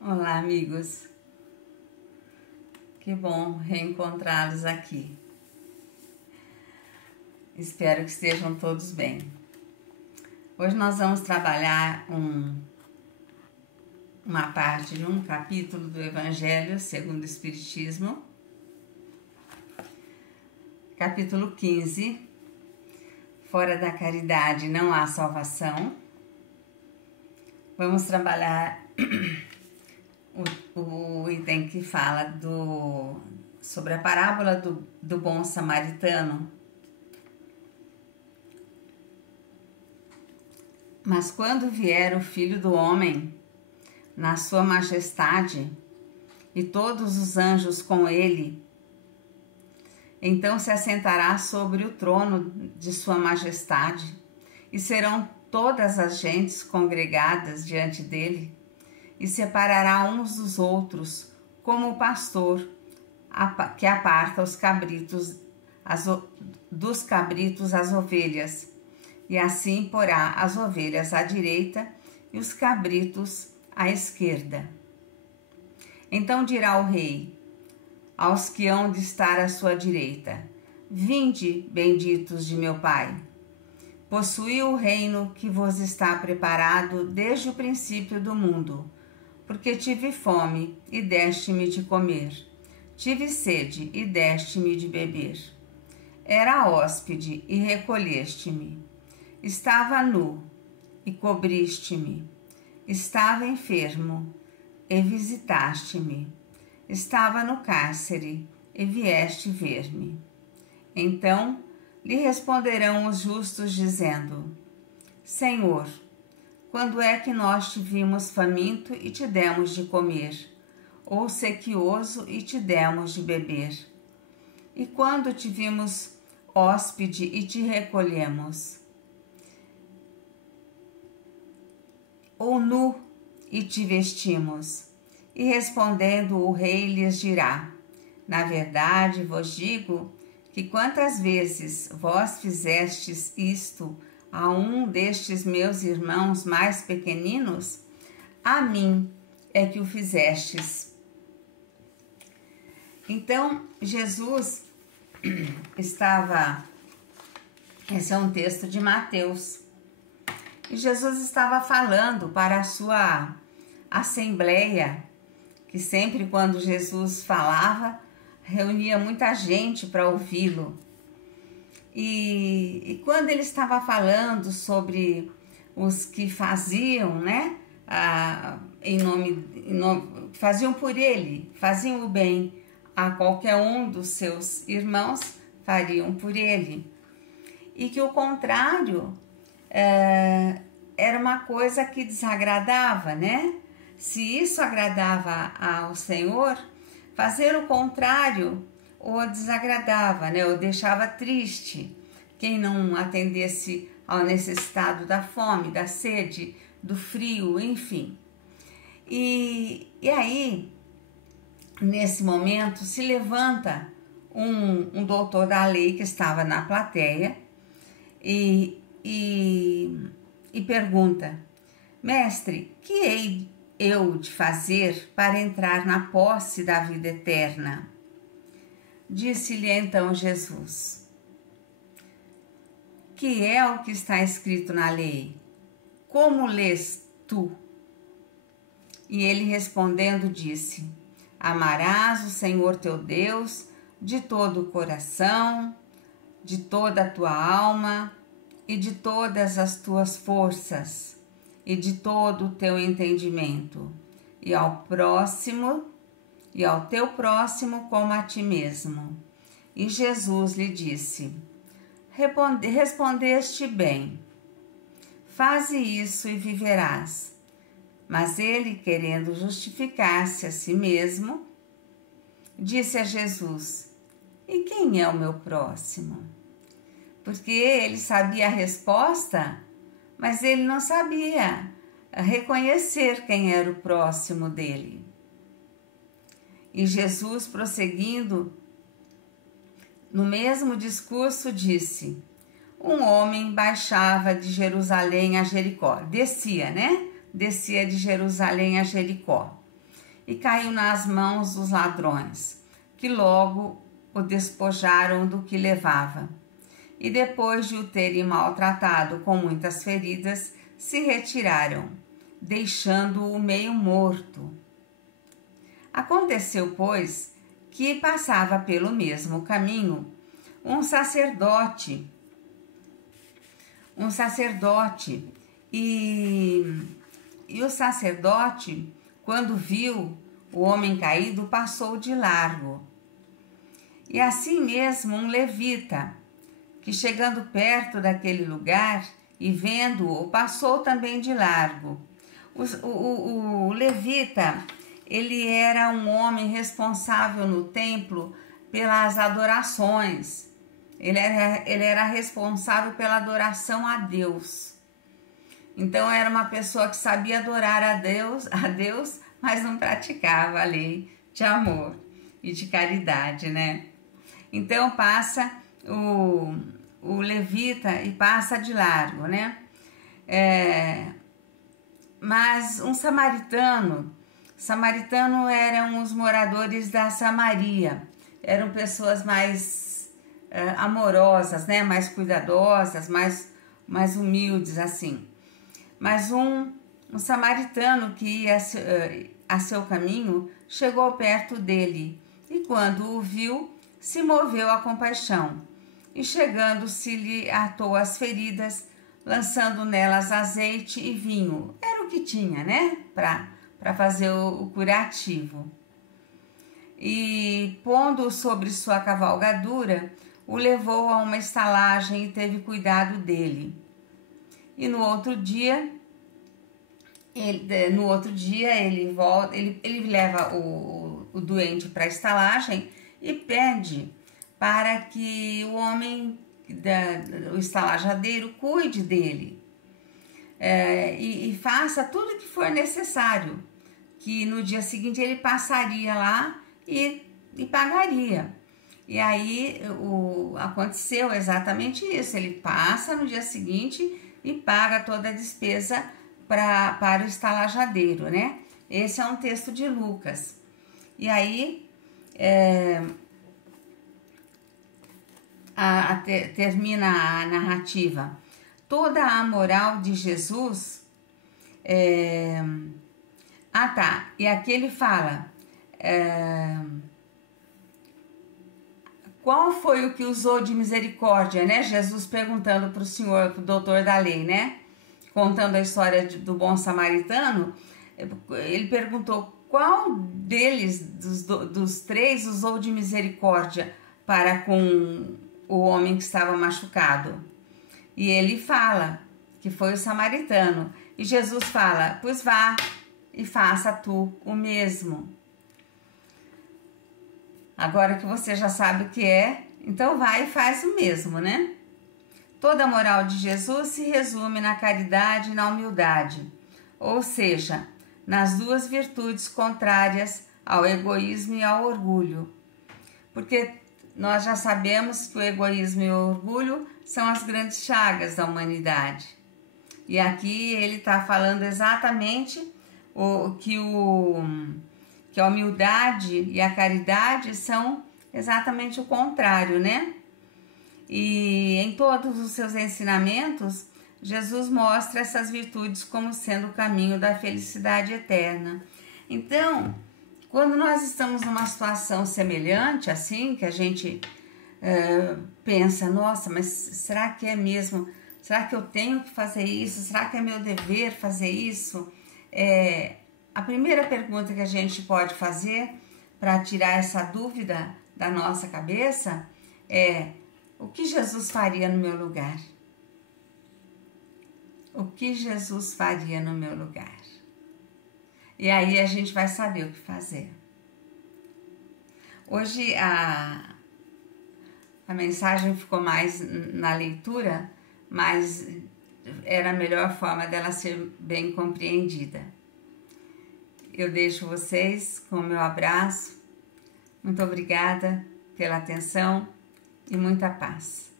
Olá, amigos. Que bom reencontrá-los aqui. Espero que estejam todos bem. Hoje nós vamos trabalhar uma parte de um capítulo do Evangelho segundo o Espiritismo, capítulo 15. Fora da caridade não há salvação. Vamos trabalhar o item que fala sobre a parábola do bom samaritano. Mas quando vier o Filho do Homem, na sua majestade, e todos os anjos com ele, então se assentará sobre o trono de sua majestade, e serão todas as gentes congregadas diante dele, e separará uns dos outros, como o pastor que aparta os cabritos dos cabritos as ovelhas, e assim porá as ovelhas à direita e os cabritos à esquerda. Então dirá o rei aos que hão de estar à sua direita: Vinde, benditos de meu Pai, possuí o reino que vos está preparado desde o princípio do mundo, porque tive fome e deste-me de comer, tive sede e deste-me de beber. Era hóspede e recolheste-me, estava nu e cobriste-me, estava enfermo e visitaste-me, estava no cárcere e vieste ver-me. Então lhe responderão os justos, dizendo: Senhor, quando é que nós te vimos faminto e te demos de comer, ou sequioso e te demos de beber? E quando te vimos hóspede e te recolhemos, ou nu e te vestimos? E respondendo o rei lhes dirá: Na verdade vos digo que quantas vezes vós fizestes isto a um destes meus irmãos mais pequeninos, a mim é que o fizestes. Então, Jesus estava... Esse é um texto de Mateus. E Jesus estava falando para a sua assembleia, que sempre quando Jesus falava, reunia muita gente para ouvi-lo. E quando ele estava falando sobre os que faziam, né, faziam por ele, faziam o bem a qualquer um dos seus irmãos, fariam por ele. E que o contrário era uma coisa que desagradava, né? Se isso agradava ao Senhor, fazer o contrário o desagradava, né? O deixava triste. Quem não atendesse ao necessitado da fome, da sede, do frio, enfim. E aí, nesse momento, se levanta um doutor da lei que estava na plateia e pergunta: Mestre, que hei eu de fazer para entrar na posse da vida eterna? Disse-lhe então Jesus: Que é o que está escrito na lei? Como lês tu? E ele respondendo disse: Amarás o Senhor teu Deus de todo o coração, de toda a tua alma e de todas as tuas forças e de todo o teu entendimento, e ao teu próximo como a ti mesmo. E Jesus lhe disse: Respondeste bem, faze isso e viverás. Mas ele, querendo justificar-se a si mesmo, disse a Jesus: E quem é o meu próximo? Porque ele sabia a resposta, mas ele não sabia reconhecer quem era o próximo dele. E Jesus, prosseguindo no mesmo discurso, disse: Um homem baixava de Jerusalém a Jericó. Descia de Jerusalém a Jericó. e caiu nas mãos dos ladrões, que logo o despojaram do que levava. E depois de o terem maltratado com muitas feridas, se retiraram, deixando-o meio morto. Aconteceu, pois, que passava pelo mesmo caminho um sacerdote e o sacerdote, quando viu o homem caído, passou de largo. E assim mesmo um levita, que chegando perto daquele lugar e vendo-o, passou também de largo. O levita, ele era um homem responsável no templo pelas adorações. Ele era responsável pela adoração a Deus. Então era uma pessoa que sabia adorar a Deus, mas não praticava a lei de amor e de caridade, né? Então passa o levita e passa de largo, né? Mas um samaritano eram os moradores da Samaria, eram pessoas mais amorosas, né? Mais cuidadosas, mais humildes, assim. Mas um samaritano que ia a seu caminho chegou perto dele e, quando o viu, se moveu a compaixão e, chegando-se, lhe atou as feridas, lançando nelas azeite e vinho. Era o que tinha, né? Para fazer o curativo. E, pondo-o sobre sua cavalgadura, o levou a uma estalagem e teve cuidado dele. E no outro dia ele leva o doente para a estalagem e pede para que o homem, o estalajadeiro, cuide dele e faça tudo o que for necessário, que no dia seguinte ele passaria lá e pagaria. E aí aconteceu exatamente isso, ele passa no dia seguinte e paga toda a despesa para o estalajadeiro, né? Esse é um texto de Lucas. E aí termina a narrativa. Toda a moral de Jesus... E aqui ele fala... qual foi o que usou de misericórdia, né? Jesus perguntando para o senhor, para o doutor da lei, né? Contando a história do bom samaritano, ele perguntou qual deles, dos três, usou de misericórdia para com o homem que estava machucado. E ele fala que foi o samaritano. E Jesus fala, pois vá e faça tu o mesmo. Agora que você já sabe o que é, então vai e faz o mesmo, né? Toda a moral de Jesus se resume na caridade e na humildade, ou seja, nas duas virtudes contrárias ao egoísmo e ao orgulho. Porque nós já sabemos que o egoísmo e o orgulho são as grandes chagas da humanidade. E aqui ele está falando exatamente que a humildade e a caridade são exatamente o contrário, né? E em todos os seus ensinamentos, Jesus mostra essas virtudes como sendo o caminho da felicidade eterna. Então, quando nós estamos numa situação semelhante, assim, que a gente pensa, nossa, mas será que é mesmo? Será que eu tenho que fazer isso? Será que é meu dever fazer isso? A primeira pergunta que a gente pode fazer para tirar essa dúvida da nossa cabeça é: o que Jesus faria no meu lugar? O que Jesus faria no meu lugar? E aí a gente vai saber o que fazer. Hoje a mensagem ficou mais na leitura, mas era a melhor forma dela ser bem compreendida. Eu deixo vocês com o meu abraço. Muito obrigada pela atenção e muita paz.